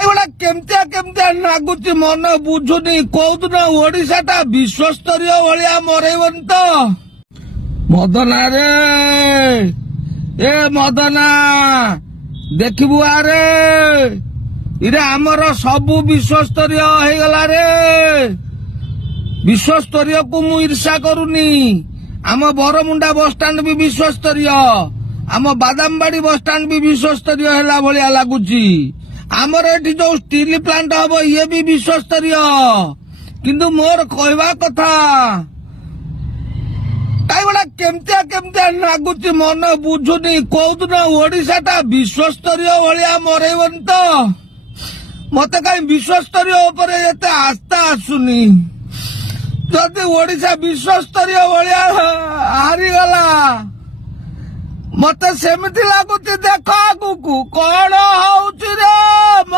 ଏଗୁଡା କେମିତିଆ ଲାଗୁଛି ମନ ବୁଝୁନି। କୋଉଦିନ ଓଡିଶାଟା ବିଶ୍ୱସ୍ତରୀୟ ଭଳିଆ ମରେଇବନି ତ? ମଦନା ରେ, ଏ ମଦନା ଦେଖିବୁ ଆରେ, ଇରେ ଆମର ସବୁ ବିଶ୍ୱସ୍ତରୀୟ ହେଇଗଲା ରେ। ବିଶ୍ୱସ୍ତରୀୟକୁ ମୁଁ ଈର୍ଷା କରୁନି। ଆମ ବରମୁଣ୍ଡା ବସଷ୍ଟାଣ୍ଡ ବି ବିଶ୍ୱସ୍ତରୀୟ, ଆମ ବାଦାମବାଡି ବସଷ୍ଟାଣ୍ଡ ବି ବିଶ୍ୱସ୍ତରୀୟ ହେଲା ଭଳିଆ ଲାଗୁଛି। ଆମର ଏଠି ଯୋଉ ଷ୍ଟିଲ ପ୍ଲାଣ୍ଟ ହବ ଇଏ ବି ବିଶ୍ୱସ୍ତରୀୟ। କିନ୍ତୁ ମୋର କହିବା କଥା, ଏଗୁଡା କେମିତିଆ ଲାଗୁଛି ମନ ବୁଝୁନି। କୋଉଦିନ ଓଡିଶାଟା ବିଶ୍ୱସ୍ତରୀୟ ଭଳିଆ ମରେଇବନି ତ? ମତେ କାହିଁ ବିଶ୍ୱସ୍ତରୀୟ ଉପରେ ଏତେ ଆସ୍ଥା ଆସୁନି। ଯଦି ଓଡିଶା ବିଶ୍ୱସ୍ତରୀୟ ଭଳିଆ ହାରିଗଲା, ମତେ ସେମିତି ଲାଗୁଛି। ଦେଖ ଆଗକୁ କଣ ହଉଛି ରେ।